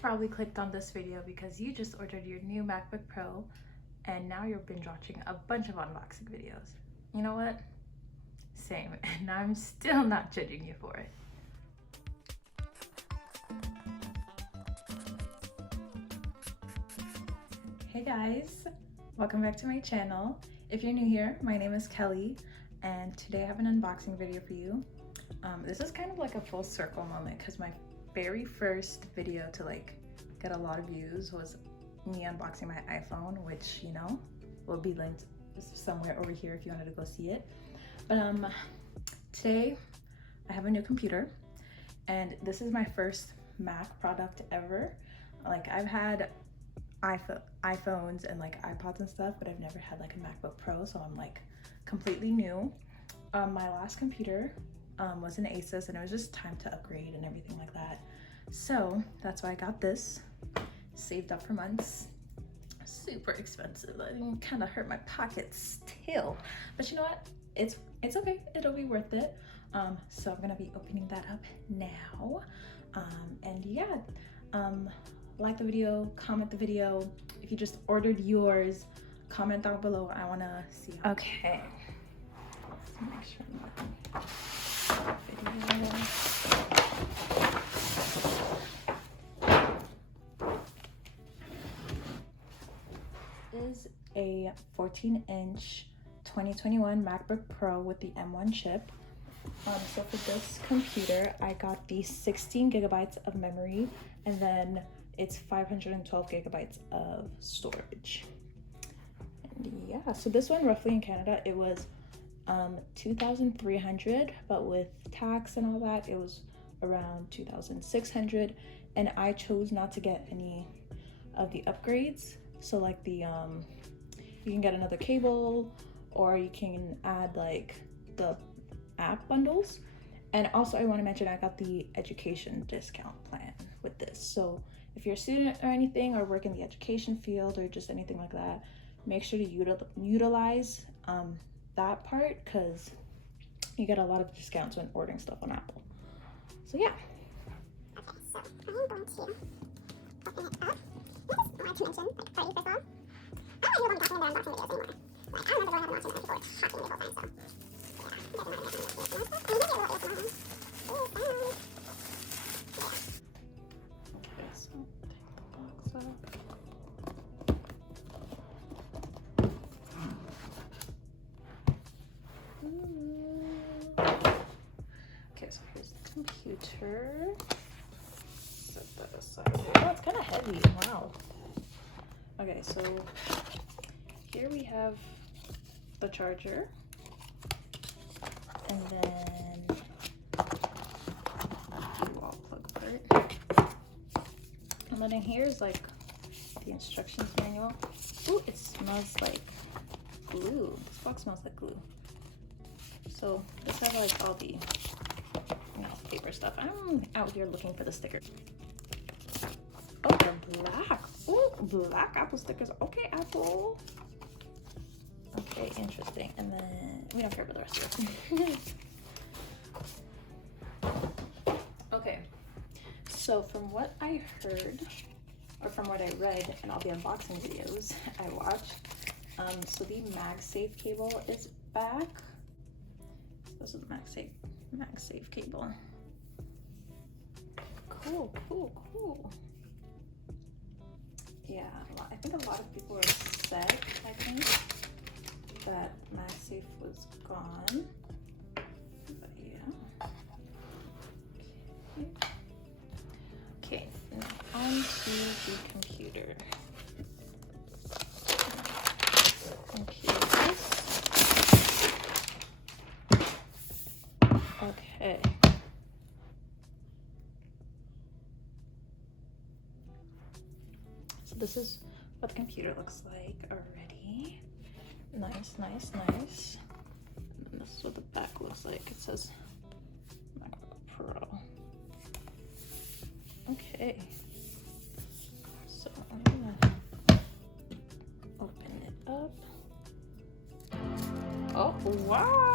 probably clicked on this video because you just ordered your new MacBook Pro and now you're binge watching a bunch of unboxing videos. You know what? Same, and I'm still not judging you for it. Hey guys, welcome back to my channel. If you're new here, my name is Kelly and today I have an unboxing video for you. This is kind of like a full circle moment because my very first video to get a lot of views was me unboxing my iPhone, which will be linked somewhere over here if you wanted to go see it. But today I have a new computer and this is my first Mac product ever. I've had iPhones and iPods and stuff, but I've never had a MacBook Pro, so I'm completely new. My last computer was an Asus and it was just time to upgrade and everything like that. So that's why I got this, saved up for months. Super expensive. It kind of hurt my pocket still, but you know what? It's okay. It'll be worth it. So I'm gonna be opening that up now. And yeah, like the video, comment the video. If you just ordered yours, comment down below. I wanna see. Okay. Let's make sure I'm looking. Video. Is a 14-inch 2021 MacBook Pro with the M1 chip. So for this computer, I got the 16 gigabytes of memory, and then it's 512 gigabytes of storage. And yeah, so this one roughly in Canada, it was 2,300, but with tax and all that, it was around 2,600. And I chose not to get any of the upgrades. So you can get another cable, or you can add the app bundles. And also I want to mention I got the education discount plan with this. So if you're a student or anything, or work in the education field or just anything like that, make sure to utilize that part, because you get a lot of discounts when ordering stuff on Apple. So yeah. Okay, so I'm going to open it up. I just wanted to mention, for you first of all, I don't really want to document their unboxing videos anymore. I remember growing up and watching people were talking the whole time, so yeah, it doesn't matter if I'm going to do it. I mean, maybe a little ASMR. Okay, so take the box off. Okay, so here's the computer. Set that aside. Oh, it's kind of heavy. Wow. Okay, so here we have the charger, and then the wall plug part, and then in here is the instructions manual. Ooh, it smells like glue. This box smells like glue. So this has all the paper stuff. I'm out here looking for the stickers. Oh, they're black. Oh, black Apple stickers. Okay, Apple. Okay, interesting. And then we don't care about the rest of it. Okay, so from what I heard, or from what I read in all the unboxing videos I watched, so the MagSafe cable is back. This is the MagSafe cable. Cool. Yeah, I think a lot of people were upset, that MagSafe was gone. But yeah. Okay, now on to the computer. Okay. So this is what the computer looks like already. Nice. And then this is what the back looks like. It says MacBook Pro. Okay. So I'm gonna open it up. Oh, wow.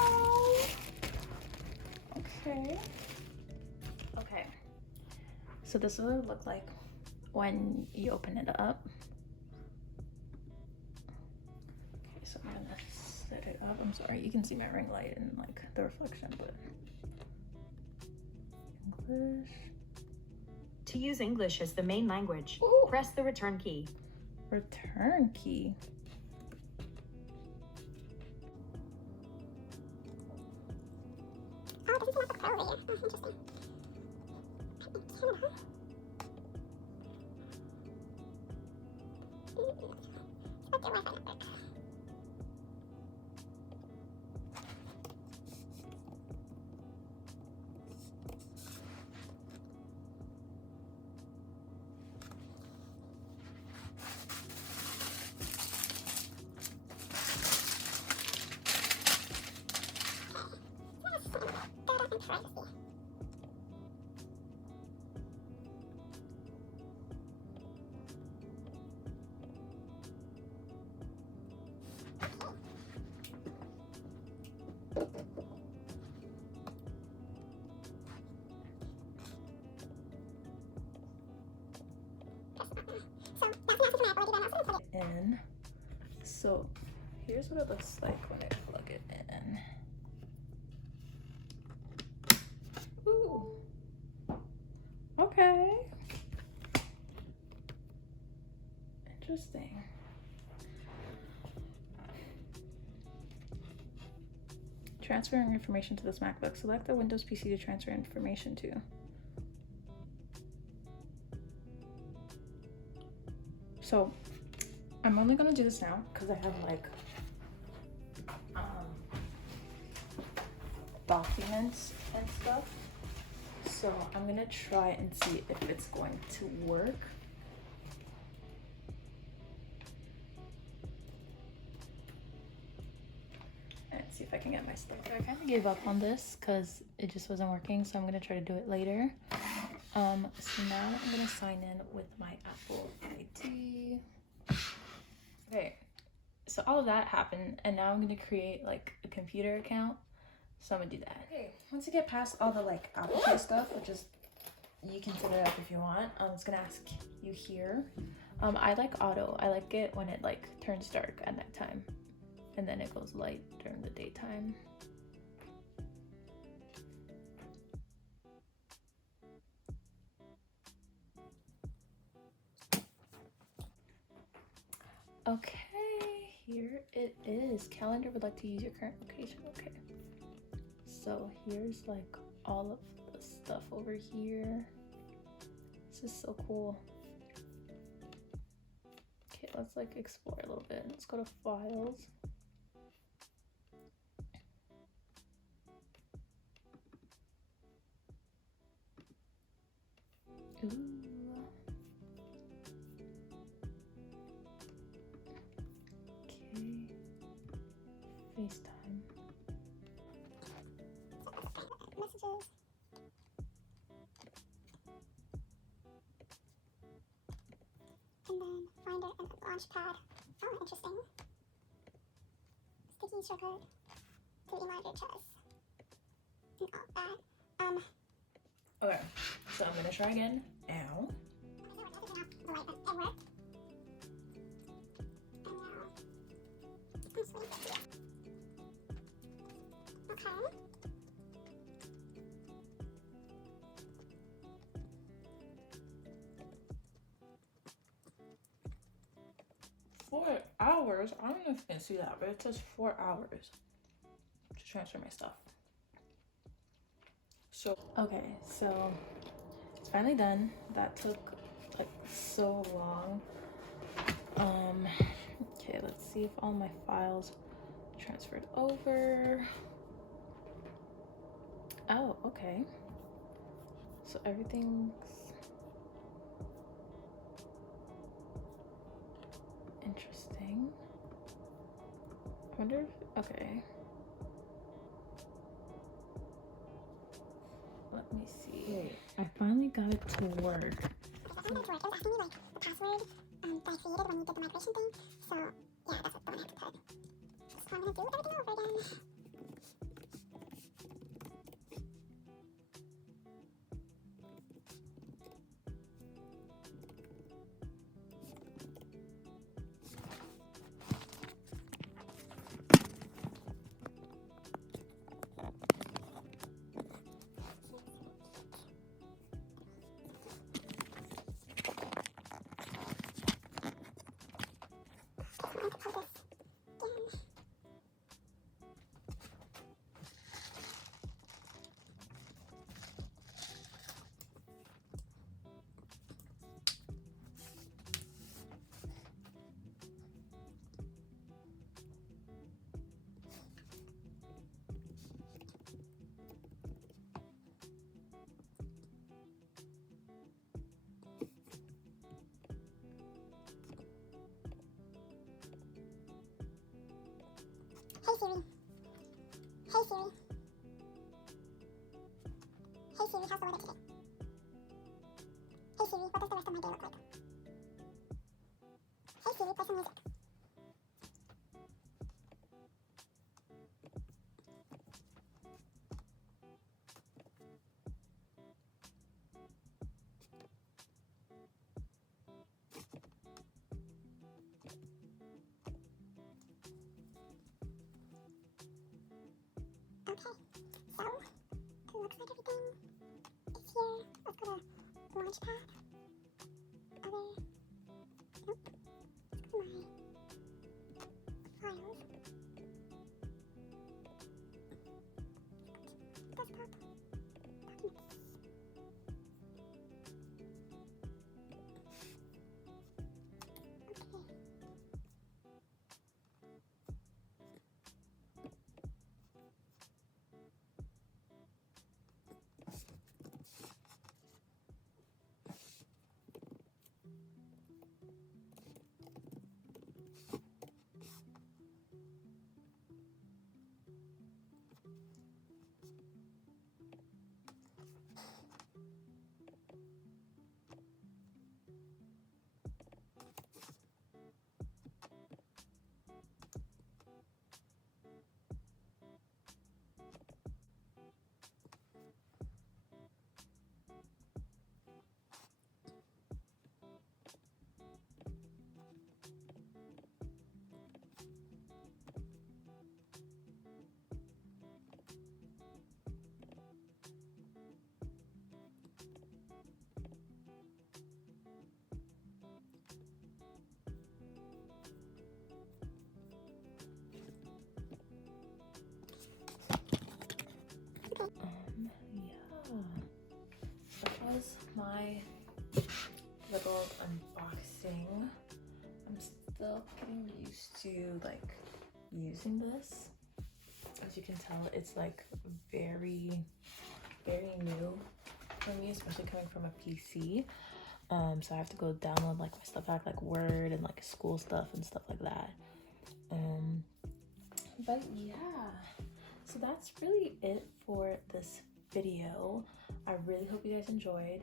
Okay. So this is what it looked like when you open it up. Okay, so I'm gonna set it up. I'm sorry, you can see my ring light and like the reflection, but English. To use English as the main language, Ooh. press the return key. Return key. Oh, this is MacBook Pro over here. Oh, interesting. Canada. It's like their Wi-Fi network. Privacy. In. So here's what it looks like when I plug it in. Ooh. Okay. Interesting. Transferring information to this MacBook. Select the Windows PC to transfer information to. So I'm only gonna do this now because I have like documents and stuff. So I'm gonna try and see if it's going to work. And see if I can get my stuff. So I kind of gave up on this because it just wasn't working. So I'm gonna try to do it later. So now I'm gonna sign in with my Apple ID. Okay, so all of that happened, and now I'm gonna create like a computer account. So I'm gonna do that. Okay, once you get past all the like Apple Pay stuff, which is, you can set it up if you want. It's gonna ask you here. I like auto. I like it when it like turns dark at nighttime, and then it goes light during the daytime. Okay, here it is. Calendar would like to use your current location. Okay. So here's like all of the stuff over here. This is so cool. Okay, let's like explore a little bit. Let's go to files. Ooh. FaceTime. Messages. And then Finder and Launchpad. Oh, interesting. Sticky shortcode. Activity monitor chess. And all that. Okay, so I'm gonna try again. Ow. It worked. And now, I'm sweet. Okay. 4 hours? I don't know if you can see that, but it says 4 hours to transfer my stuff. So, okay, so it's finally done. That took like so long. Okay, let's see if all my files transferred over. Oh, okay. So everything's interesting. I wonder if, okay. Let me see. Wait, I finally got it to work. It was asking me like the password that I created when you did the migration thing. So yeah, that's the one I have to put. So I'm gonna do everything over again. how's the weather today? Hey Siri, what does the rest of my day look like? Hey Siri, play some music. Okay, so it looks like everything is here. Let's go to Launchpad. Nope. Let's go to my files. Desktop. Documents. Okay. Yeah, that was my little unboxing. I'm still getting used to like using this. As you can tell, it's like very new for me, especially coming from a PC. So I have to go download like my stuff back, like Word and like school stuff and stuff like that. But yeah, so that's really it for this video. I really hope you guys enjoyed.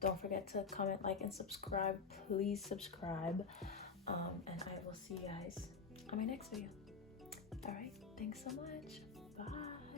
Don't forget to comment, like, and subscribe. Please subscribe. And I will see you guys on my next video. All right, thanks so much. Bye.